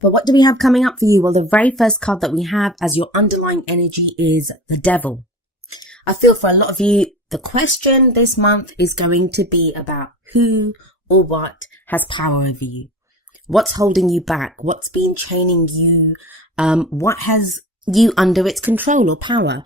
But what do we have coming up for you? Well, the very first card that we have as your underlying energy is the Devil. I feel for a lot of you, the question this month is going to be about who or what has power over you. What's holding you back? What's been chaining you? What has you under its control or power?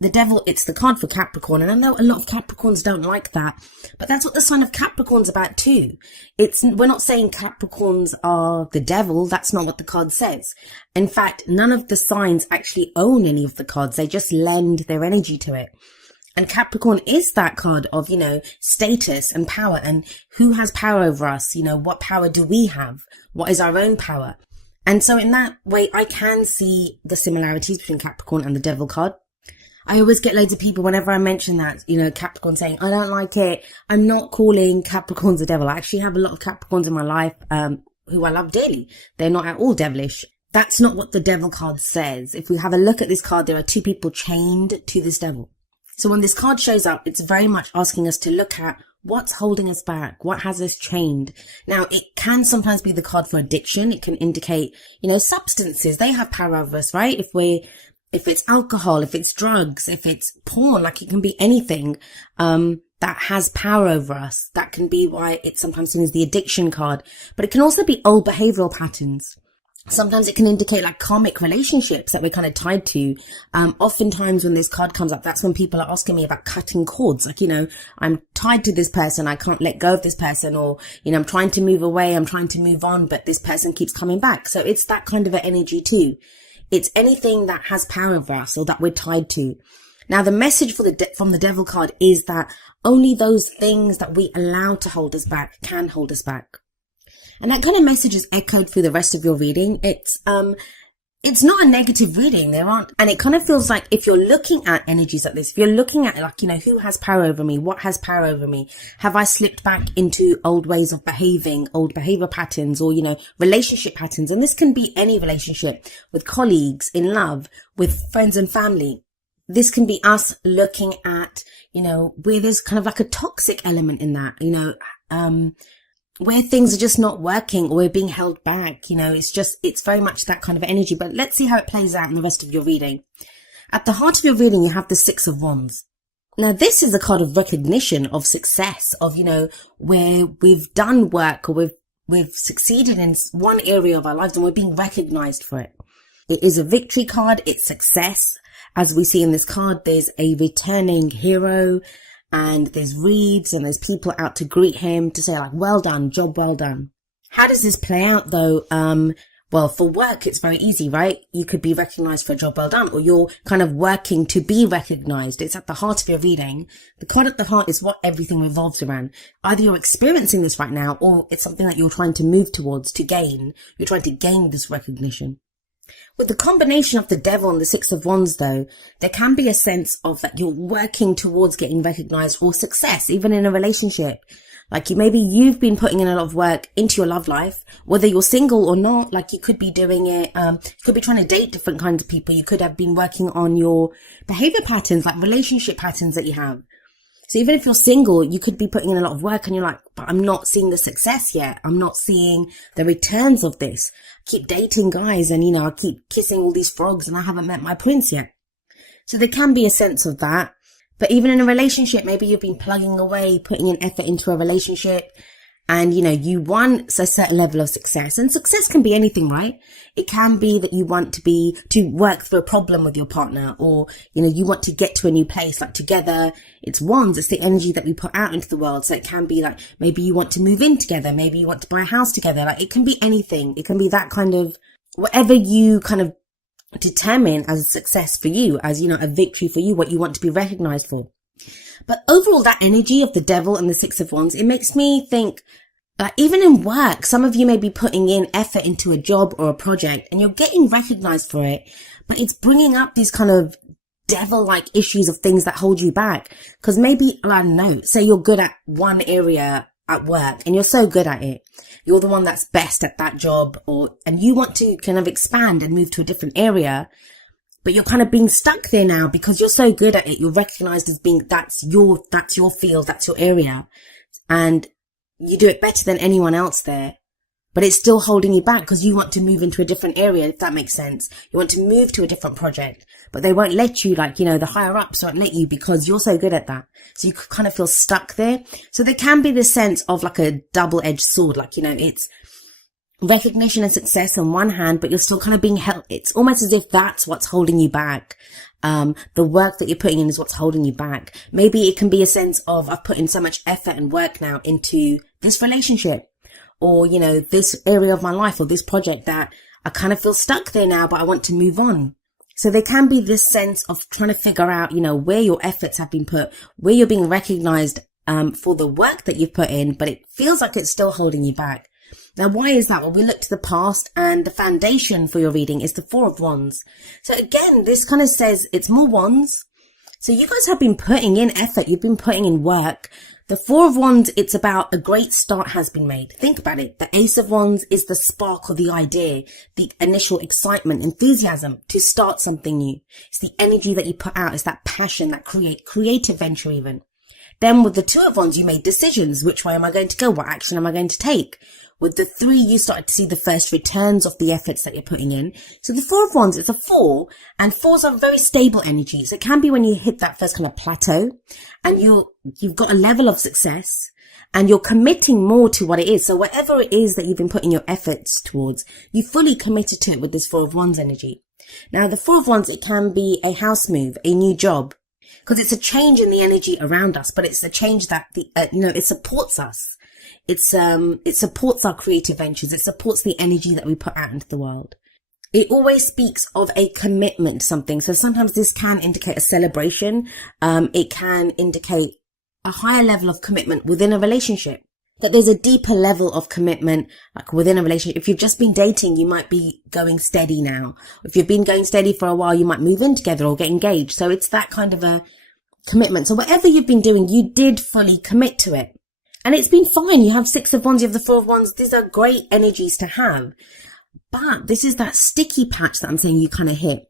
The Devil, it's the card for Capricorn. And I know a lot of Capricorns don't like that, but that's what the sign of Capricorn's about too. We're not saying Capricorns are the devil. That's not what the card says. In fact, none of the signs actually own any of the cards. They just lend their energy to it. And Capricorn is that card of, status and power, and who has power over us? What power do we have? What is our own power? And so in that way, I can see the similarities between Capricorn and the Devil card. I always get loads of people whenever I mention that, Capricorn saying, I don't like it. I'm not calling Capricorns the devil. I actually have a lot of Capricorns in my life, who I love dearly. They're not at all devilish. That's not what the Devil card says. If we have a look at this card, there are two people chained to this devil. So when this card shows up, it's very much asking us to look at what's holding us back, what has us chained. Now, it can sometimes be the card for addiction. It can indicate, substances. They have power over us, right? If it's alcohol, if it's drugs, if it's porn, like it can be anything, that has power over us. That can be why it's sometimes seen as the addiction card, but it can also be old behavioral patterns. Sometimes it can indicate like karmic relationships that we're kind of tied to. Oftentimes when this card comes up, that's when people are asking me about cutting cords. Like, I'm tied to this person. I can't let go of this person, or, I'm trying to move away. I'm trying to move on, but this person keeps coming back. So it's that kind of an energy too. It's anything that has power over us or that we're tied to. Now, the message from the Devil card is that only those things that we allow to hold us back can hold us back. And that kind of message is echoed through the rest of your reading. It's not a negative reading. And it kind of feels like if you're looking at energies like this, if you're looking at like, who has power over me? What has power over me? Have I slipped back into old ways of behaving, old behavior patterns, or, relationship patterns? And this can be any relationship with colleagues, in love, with friends and family. This can be us looking at, where there's kind of like a toxic element in that, where things are just not working or we're being held back. It's very much that kind of energy. But let's see how it plays out in the rest of your reading. At the heart of your reading, you have the Six of Wands. Now, this is a card of recognition, of success, of, where we've done work or we've succeeded in one area of our lives and we're being recognized for it. It is a victory card. It's success. As we see in this card, there's a returning hero, and there's wreaths and there's people out to greet him to say like, well done, job well done. How does this play out though? Well, for work, it's very easy, right? You could be recognized for a job well done, or you're kind of working to be recognized. It's at the heart of your reading. The card at the heart is what everything revolves around. Either you're experiencing this right now, or it's something that you're trying to move towards, to gain. You're trying to gain this recognition. With the combination of the Devil and the Six of Wands, though, there can be a sense of that you're working towards getting recognized for success, even in a relationship. Like maybe you've been putting in a lot of work into your love life, whether you're single or not. Like you could be doing it, you could be trying to date different kinds of people. You could have been working on your behavior patterns, like relationship patterns that you have. So even if you're single, you could be putting in a lot of work and you're like, but I'm not seeing the success yet. I'm not seeing the returns of this. I keep dating guys and, I keep kissing all these frogs and I haven't met my prince yet. So there can be a sense of that. But even in a relationship, maybe you've been plugging away, putting an effort into a relationship and, you want a certain level of success. And success can be anything, right? It can be that you want to work through a problem with your partner, or, you want to get to a new place, like together. It's wands. It's the energy that we put out into the world. So it can be like, maybe you want to move in together. Maybe you want to buy a house together. Like it can be anything. It can be that kind of, whatever you kind of determine as a success for you, as, a victory for you, what you want to be recognized for. But overall, that energy of the Devil and the Six of Wands, it makes me think, even in work, some of you may be putting in effort into a job or a project and you're getting recognized for it, but it's bringing up these kind of devil-like issues of things that hold you back. Because maybe, I don't know, say you're good at one area at work and you're so good at it. You're the one that's best at that job, and you want to kind of expand and move to a different area. But you're kind of being stuck there now because you're so good at it. You're recognized as being, that's your field, that's your area. And you do it better than anyone else there. but it's still holding you back because you want to move into a different area, if that makes sense. You want to move to a different project, but they won't let you, like, the higher ups won't let you because you're so good at that. So you kind of feel stuck there. So there can be this sense of like a double-edged sword, like, it's recognition and success on one hand, but you're still kind of being held. It's almost as if that's what's holding you back. The work that you're putting in is what's holding you back. Maybe it can be a sense of, I've put in so much effort and work now into this relationship, or, this area of my life or this project that I kind of feel stuck there now, but I want to move on. So there can be this sense of trying to figure out, where your efforts have been put, where you're being recognized, for the work that you've put in, but it feels like it's still holding you back. Now, why is that? Well, we look to the past, and the foundation for your reading is the Four of Wands. So again, this kind of says it's more wands. So you guys have been putting in effort. You've been putting in work. The Four of Wands, it's about a great start has been made. Think about it. The Ace of Wands is the spark or the idea, the initial excitement, enthusiasm to start something new. It's the energy that you put out. It's that passion, that creative venture even. Then with the Two of Wands, you made decisions. Which way am I going to go? What action am I going to take? With the Three, you started to see the first returns of the efforts that you're putting in. So the Four of Wands is a four, and fours are very stable energies. It can be when you hit that first kind of plateau and you've got a level of success and you're committing more to what it is. So whatever it is that you've been putting your efforts towards, you fully committed to it with this Four of Wands energy. Now the Four of Wands, it can be a house move, a new job, because it's a change in the energy around us, but it's a change that it supports us. It supports our creative ventures. It supports the energy that we put out into the world. It always speaks of a commitment to something. So sometimes this can indicate a celebration. It can indicate a higher level of commitment within a relationship. That there's a deeper level of commitment, like within a relationship. If you've just been dating, you might be going steady now. If you've been going steady for a while, you might move in together or get engaged. So it's that kind of a commitment. So whatever you've been doing, you did fully commit to it. And it's been fine. You have Six of Wands, you have the Four of Wands. These are great energies to have. But this is that sticky patch that I'm saying you kind of hit.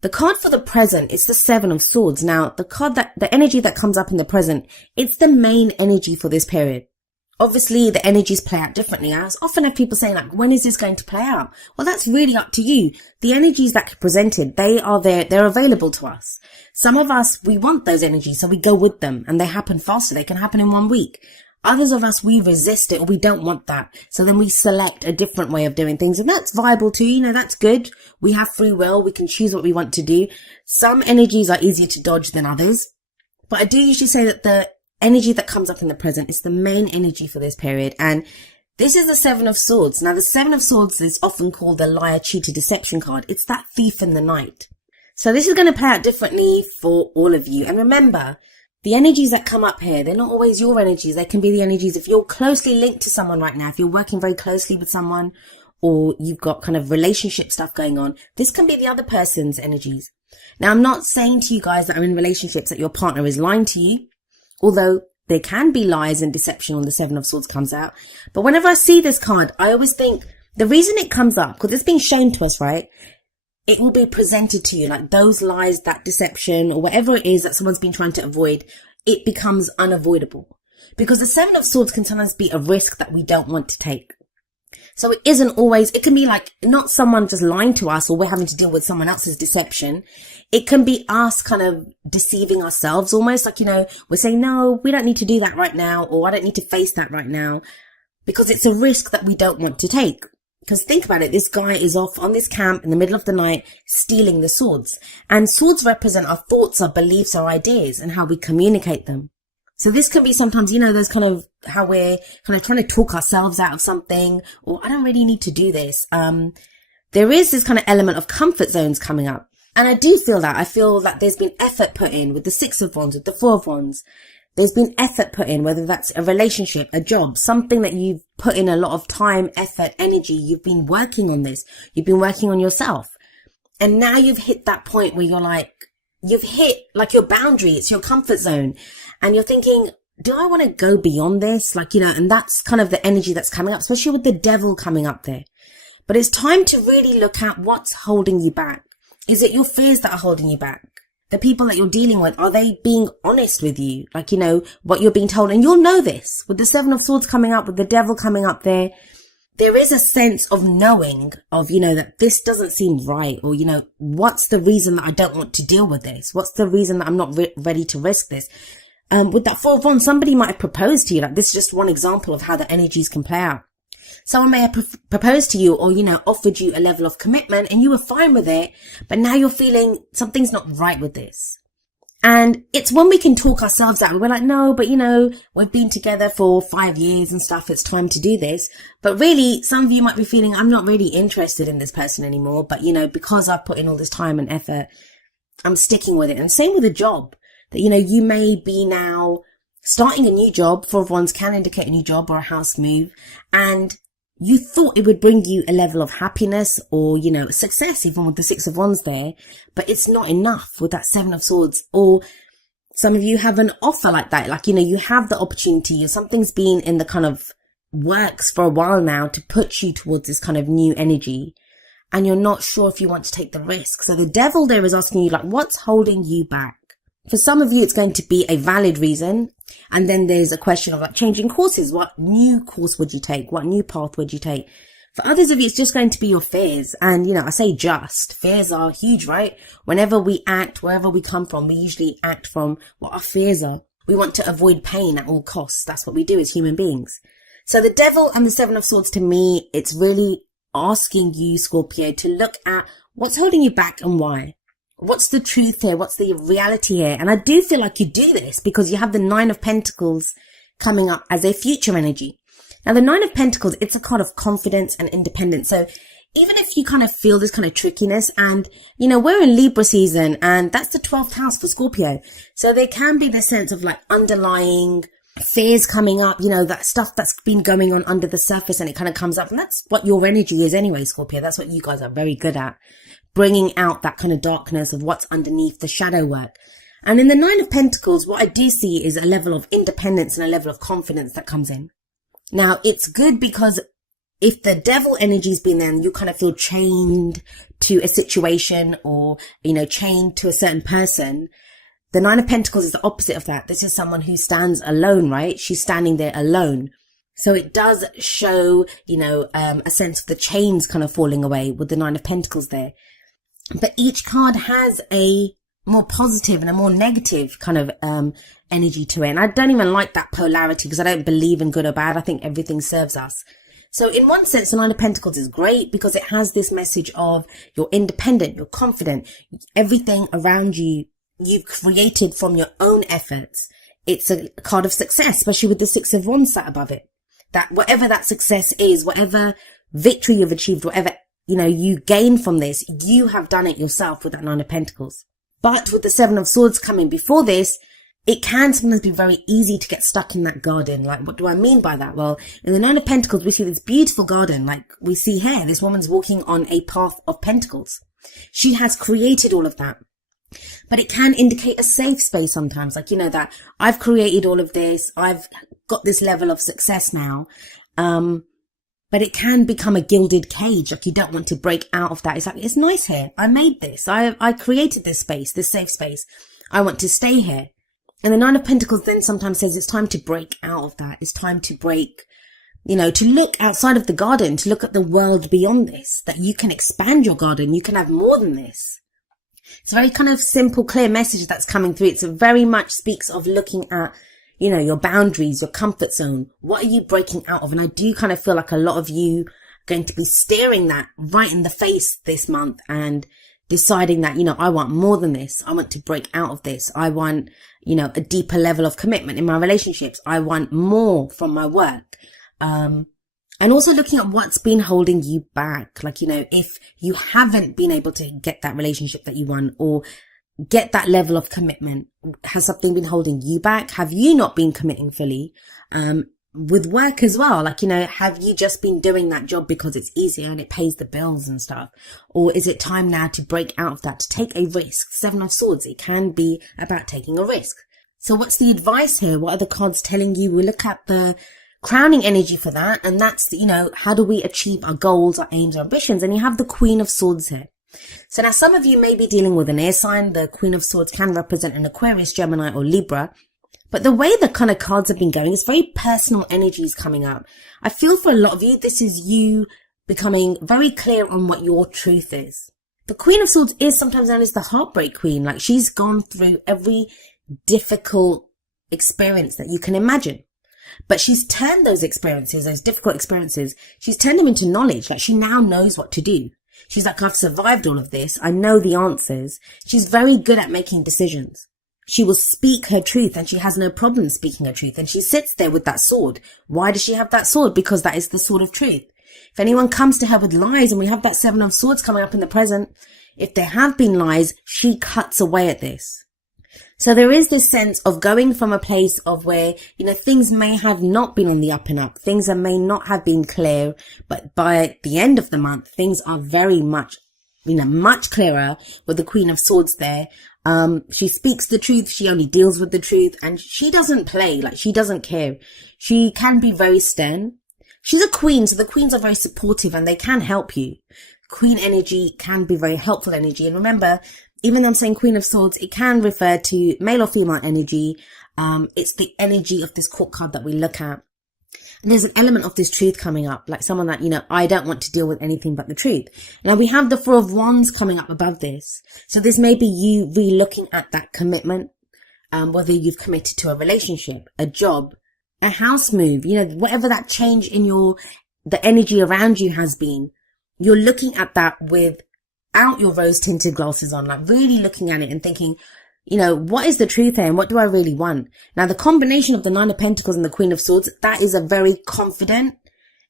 The card for the present is the Seven of Swords. Now, the energy that comes up in the present, it's the main energy for this period. Obviously, the energies play out differently. I often have people saying, like, when is this going to play out? Well, that's really up to you. The energies that are presented, they are there. They're available to us. Some of us, we want those energies, so we go with them, and they happen faster. They can happen in 1 week. Others of us, we resist it, or we don't want that. So then we select a different way of doing things, and that's viable too. That's good. We have free will. We can choose what we want to do. Some energies are easier to dodge than others, but I do usually say that the energy that comes up in the present is the main energy for this period. And this is the Seven of Swords. Now, the Seven of Swords is often called the liar, cheater, deception card. It's that thief in the night. So this is going to play out differently for all of you. And remember, the energies that come up here, they're not always your energies. They can be the energies if you're closely linked to someone right now, if you're working very closely with someone, or you've got kind of relationship stuff going on. This can be the other person's energies. Now, I'm not saying to you guys that are in relationships that your partner is lying to you, although there can be lies and deception when the Seven of Swords comes out. But whenever I see this card, I always think the reason it comes up, because it's being shown to us, right? It will be presented to you, like those lies, that deception, or whatever it is that someone's been trying to avoid, it becomes unavoidable. Because the Seven of Swords can sometimes be a risk that we don't want to take. So it isn't always, it can be like not someone just lying to us, or we're having to deal with someone else's deception. It can be us kind of deceiving ourselves almost, like, we're saying, no, we don't need to do that right now, or I don't need to face that right now, because it's a risk that we don't want to take. Because think about it, this guy is off on this camp in the middle of the night stealing the swords. And swords represent our thoughts, our beliefs, our ideas, and how we communicate them. So this can be sometimes, those kind of how we're kind of trying to talk ourselves out of something, or I don't really need to do this. There is this kind of element of comfort zones coming up. And I do feel that. I feel that there's been effort put in with the Six of Wands, with the Four of Wands. There's been effort put in, whether that's a relationship, a job, something that you've put in a lot of time, effort, energy. You've been working on this. You've been working on yourself. And now you've hit that point where you're like, you've hit like your boundary. It's your comfort zone. And you're thinking, do I want to go beyond this? And that's kind of the energy that's coming up, especially with the Devil coming up there. But it's time to really look at what's holding you back. Is it your fears that are holding you back? The people that you're dealing with, are they being honest with you? What you're being told. And you'll know this with the Seven of Swords coming up, with the Devil coming up there. there is a sense of knowing of, that this doesn't seem right, or, what's the reason that I don't want to deal with this? What's the reason that I'm not ready to risk this? With that 4 of Wands, somebody might have proposed to you. Like, this is just one example of how the energies can play out. Someone may have proposed to you, or, offered you a level of commitment and you were fine with it, but now you're feeling something's not right with this. And it's when we can talk ourselves out. We're like, no, but we've been together for 5 years and stuff. It's time to do this. But really, some of you might be feeling, I'm not really interested in this person anymore. But, because I've put in all this time and effort, I'm sticking with it. And same with a job that, you may be now starting a new job. 4 of Wands can indicate a new job or a house move. And you thought it would bring you a level of happiness or, success, even with the 6 of Wands there, but it's not enough with that 7 of Swords. Or some of you have an offer like that. Like, you have the opportunity, or something's been in the kind of works for a while now to put you towards this kind of new energy, and you're not sure if you want to take the risk. So the devil there is asking you, like, what's holding you back? For some of you, it's going to be a valid reason. And then there's a question of like changing courses. What new course would you take? What new path would you take? For others of you, it's just going to be your fears. And, I say just. Fears are huge, right? Whenever we act, wherever we come from, we usually act from what our fears are. We want to avoid pain at all costs. That's what we do as human beings. So the devil and the 7 of Swords, to me, it's really asking you, Scorpio, to look at what's holding you back and why. What's the truth here? What's the reality here? And I do feel like you do this because you have the 9 of Pentacles coming up as a future energy. Now, the 9 of Pentacles, it's a card of confidence and independence. So even if you kind of feel this kind of trickiness, and, we're in Libra season, and that's the 12th house for Scorpio. So there can be this sense of like underlying fears coming up, that stuff that's been going on under the surface, and it kind of comes up. And that's what your energy is anyway, Scorpio. That's what you guys are very good at. Bringing out that kind of darkness of what's underneath the shadow work. And in the 9 of Pentacles, what I do see is a level of independence and a level of confidence that comes in. Now, it's good because if the devil energy's been there and you kind of feel chained to a situation or, chained to a certain person, the 9 of Pentacles is the opposite of that. This is someone who stands alone, right? She's standing there alone. So it does show, a sense of the chains kind of falling away with the 9 of Pentacles there. But each card has a more positive and a more negative kind of energy to it. And I don't even like that polarity because I don't believe in good or bad. I think everything serves us. So in one sense, the 9 of Pentacles is great because it has this message of you're independent, you're confident, everything around you, you've created from your own efforts. It's a card of success, especially with the 6 of Wands sat above it. That whatever that success is, whatever victory you've achieved, whatever you gain from this, you have done it yourself with that 9 of Pentacles. But with the 7 of Swords coming before this, it can sometimes be very easy to get stuck in that garden. Like, what do I mean by that? Well, in the 9 of Pentacles, we see this beautiful garden. Like we see here, this woman's walking on a path of pentacles. She has created all of that. But it can indicate a safe space sometimes. Like, that I've created all of this. I've got this level of success now. But it can become a gilded cage. Like you don't want to break out of that. It's like, it's nice here. I made this. I created this space, this safe space. I want to stay here. And the 9 of Pentacles then sometimes says it's time to break out of that. It's time to break, to look outside of the garden, to look at the world beyond this, that you can expand your garden. You can have more than this. It's a very kind of simple, clear message that's coming through. It's very much speaks of looking at, your boundaries, your comfort zone. What are you breaking out of? And I do kind of feel like a lot of you are going to be staring that right in the face this month and deciding that, I want more than this. I want to break out of this. I want, a deeper level of commitment in my relationships. I want more from my work. And also looking at what's been holding you back. Like, if you haven't been able to get that relationship that you want or get that level of commitment, has something been holding you back? Have you not been committing fully? With work as well, like, have you just been doing that job because it's easier and it pays the bills and stuff? Or is it time now to break out of that, to take a risk? 7 of Swords, it can be about taking a risk. So what's the advice here? What are the cards telling you? We look at the crowning energy for that, and that's, how do we achieve our goals, our aims, our ambitions? And you have the Queen of Swords here. So now some of you may be dealing with an air sign. The Queen of Swords can represent an Aquarius, Gemini, or Libra. But the way the kind of cards have been going is very personal energies coming up. I feel for a lot of you, this is you becoming very clear on what your truth is. The Queen of Swords is sometimes known as the heartbreak queen. Like, she's gone through every difficult experience that you can imagine. But she's turned those experiences, those difficult experiences, she's turned them into knowledge. Like, she now knows what to do. She's like, I've survived all of this. I know the answers. She's very good at making decisions. She will speak her truth, and she has no problem speaking her truth. And she sits there with that sword. Why does she have that sword? Because that is the sword of truth. If anyone comes to her with lies, and we have that Seven of Swords coming up in the present, if there have been lies, she cuts away at this. So there is this sense of going from a place of where, things may have not been on the up and up. Things may not have been clear, but by the end of the month, things are very much, much clearer with the Queen of Swords there. She speaks the truth. She only deals with the truth, and she doesn't play. Like, she doesn't care. She can be very stern. She's a queen, so the queens are very supportive and they can help you. Queen energy can be very helpful energy. And remember, even though I'm saying Queen of Swords, it can refer to male or female energy. It's the energy of this court card that we look at. And there's an element of this truth coming up, like someone that, I don't want to deal with anything but the truth. Now we have the Four of Wands coming up above this. So this may be you re-looking at that commitment, whether you've committed to a relationship, a job, a house move, whatever that change in the energy around you has been. You're looking at that without your rose tinted glasses on, like really looking at it and thinking, what is the truth here and what do I really want? Now, the combination of the Nine of Pentacles and the Queen of Swords, that is a very confident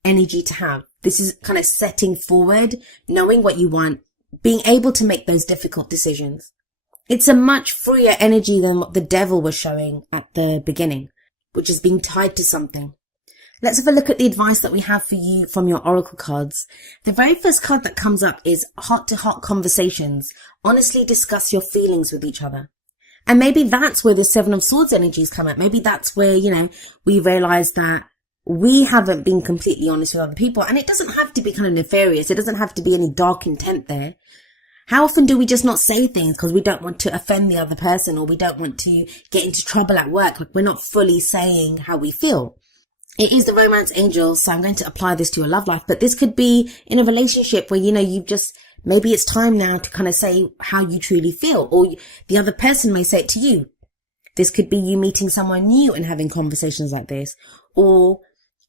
energy to have. This is kind of setting forward, knowing what you want, being able to make those difficult decisions. It's a much freer energy than what the Devil was showing at the beginning, which is being tied to something. Let's have a look at the advice that we have for you from your oracle cards. The very first card that comes up is heart-to-heart conversations. Honestly discuss your feelings with each other. And maybe that's where the Seven of Swords energies come up. Maybe that's where, we realize that we haven't been completely honest with other people. And it doesn't have to be kind of nefarious. It doesn't have to be any dark intent there. How often do we just not say things because we don't want to offend the other person, or we don't want to get into trouble at work? Like, we're not fully saying how we feel. It is the romance angel, so I'm going to apply this to your love life. But this could be in a relationship where, maybe it's time now to kind of say how you truly feel, or the other person may say it to you. This could be you meeting someone new and having conversations like this, or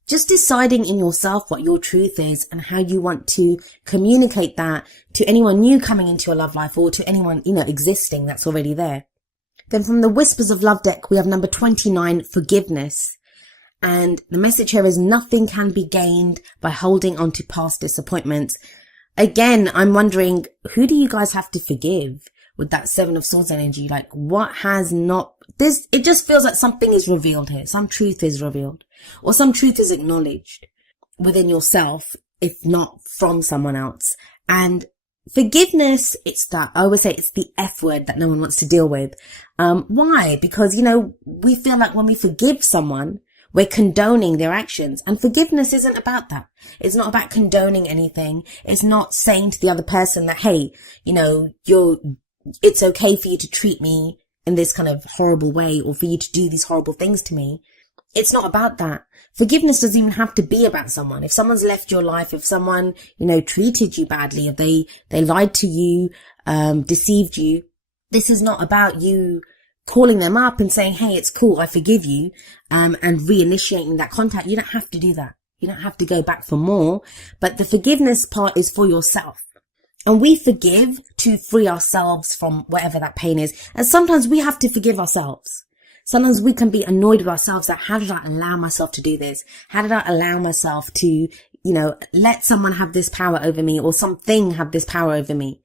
just deciding in yourself what your truth is and how you want to communicate that to anyone new coming into your love life, or to anyone, existing that's already there. Then from the Whispers of Love deck, we have number 29, forgiveness. And the message here is nothing can be gained by holding on to past disappointments. Again, I'm wondering, who do you guys have to forgive with that Seven of Swords energy? Like, what has not, it just feels like something is revealed here. Some truth is revealed, or some truth is acknowledged within yourself, if not from someone else. And forgiveness, I always say it's the F word that no one wants to deal with. Why? Because, we feel like when we forgive someone, we're condoning their actions, and forgiveness isn't about that. It's not about condoning anything. It's not saying to the other person that, hey, it's okay for you to treat me in this kind of horrible way, or for you to do these horrible things to me. It's not about that. Forgiveness doesn't even have to be about someone. If someone's left your life, if someone, treated you badly, if they lied to you, deceived you, this is not about you calling them up and saying, hey, it's cool, I forgive you, and reinitiating that contact. You don't have to do that. You don't have to go back for more. But the forgiveness part is for yourself. And we forgive to free ourselves from whatever that pain is. And sometimes we have to forgive ourselves. Sometimes we can be annoyed with ourselves that, how did I allow myself to do this? How did I allow myself to, let someone have this power over me, or something have this power over me?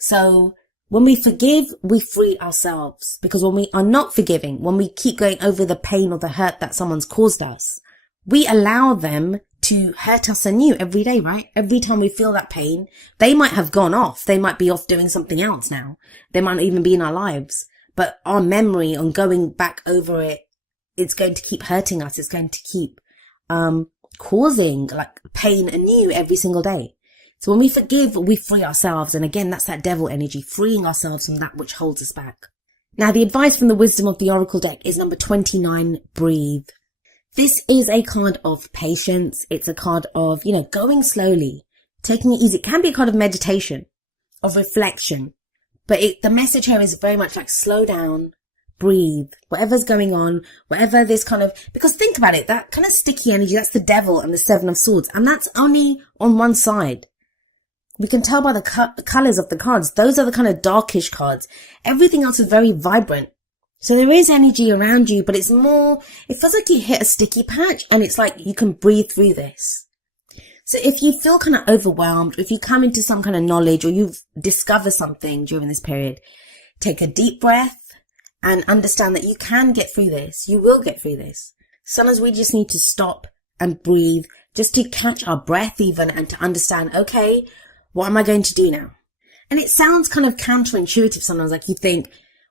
So when we forgive, we free ourselves. Because when we are not forgiving, when we keep going over the pain or the hurt that someone's caused us, we allow them to hurt us anew every day, right? Every time we feel that pain, they might have gone off. They might be off doing something else now. They might not even be in our lives. But our memory on going back over it, it's going to keep hurting us. It's going to keep causing like pain anew every single day. So when we forgive, we free ourselves. And again, that's that devil energy, freeing ourselves from that which holds us back. Now, the advice from the Wisdom of the Oracle deck is number 29, breathe. This is a card of patience. It's a card of, going slowly, taking it easy. It can be a card of meditation, of reflection. But the message here is very much like slow down, breathe, whatever's going on, whatever this because think about it, that kind of sticky energy, that's the devil and the Seven of Swords. And that's only on one side. You can tell by the colors of the cards. Those are the kind of darkish cards. Everything else is very vibrant. So there is energy around you, but it feels like you hit a sticky patch and it's like you can breathe through this. So if you feel kind of overwhelmed, or if you come into some kind of knowledge or you've discovered something during this period, take a deep breath and understand that you can get through this. You will get through this. Sometimes we just need to stop and breathe, just to catch our breath even, and to understand, okay, what am I going to do now? And it sounds kind of counterintuitive sometimes, like you think,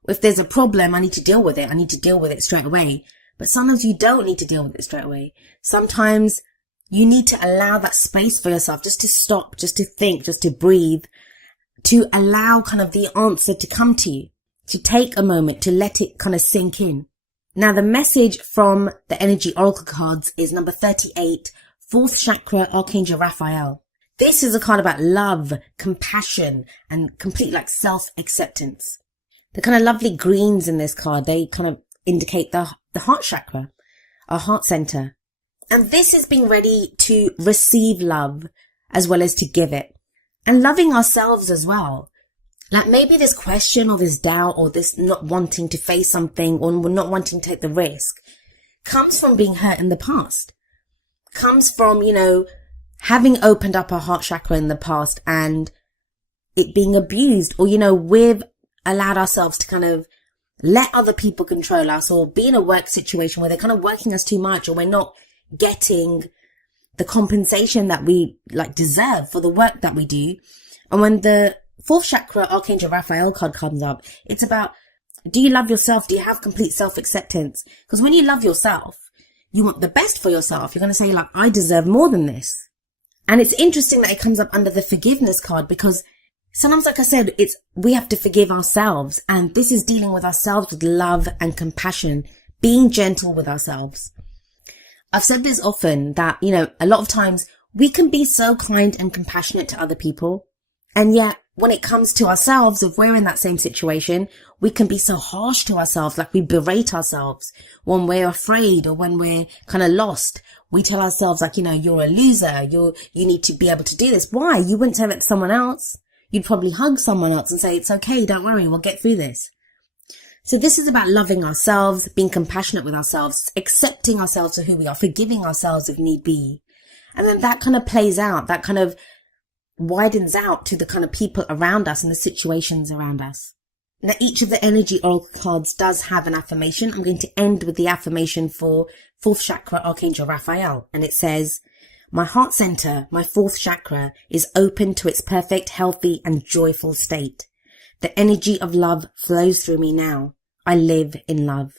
if there's a problem, I need to deal with it. I need to deal with it straight away. But sometimes you don't need to deal with it straight away. Sometimes you need to allow that space for yourself, just to stop, just to think, just to breathe, to allow kind of the answer to come to you, to take a moment, to let it kind of sink in. Now, the message from the Energy Oracle cards is number 38, 4th Chakra, Archangel Raphael. This is a card about love, compassion, and complete self-acceptance. The kind of lovely greens in this card, they kind of indicate the heart chakra, our heart center. And this is being ready to receive love as well as to give it. And loving ourselves as well. Like maybe this question or this doubt or this not wanting to face something or not wanting to take the risk comes from being hurt in the past. Comes from, having opened up our heart chakra in the past and it being abused, or, we've allowed ourselves to kind of let other people control us, or be in a work situation where they're kind of working us too much, or we're not getting the compensation that we deserve for the work that we do. And when the 4th Chakra Archangel Raphael card comes up, it's about, do you love yourself? Do you have complete self-acceptance? Because when you love yourself, you want the best for yourself. You're going to say I deserve more than this. And it's interesting that it comes up under the forgiveness card, because sometimes, like I said, we have to forgive ourselves. And this is dealing with ourselves with love and compassion, being gentle with ourselves. I've said this often that, a lot of times we can be so kind and compassionate to other people. And yet when it comes to ourselves, if we're in that same situation, we can be so harsh to ourselves, like we berate ourselves when we're afraid or when we're kind of lost. We tell ourselves you're a loser. You need to be able to do this. Why? You wouldn't tell that to someone else. You'd probably hug someone else and say, it's okay. Don't worry. We'll get through this. So this is about loving ourselves, being compassionate with ourselves, accepting ourselves for who we are, forgiving ourselves if need be. And then that kind of plays out, that kind of widens out to the kind of people around us and the situations around us. Now, each of the Energy Oracle cards does have an affirmation. I'm going to end with the affirmation for 4th Chakra Archangel Raphael. And it says, my heart center, my 4th chakra, is open to its perfect, healthy, and joyful state. The energy of love flows through me now. I live in love.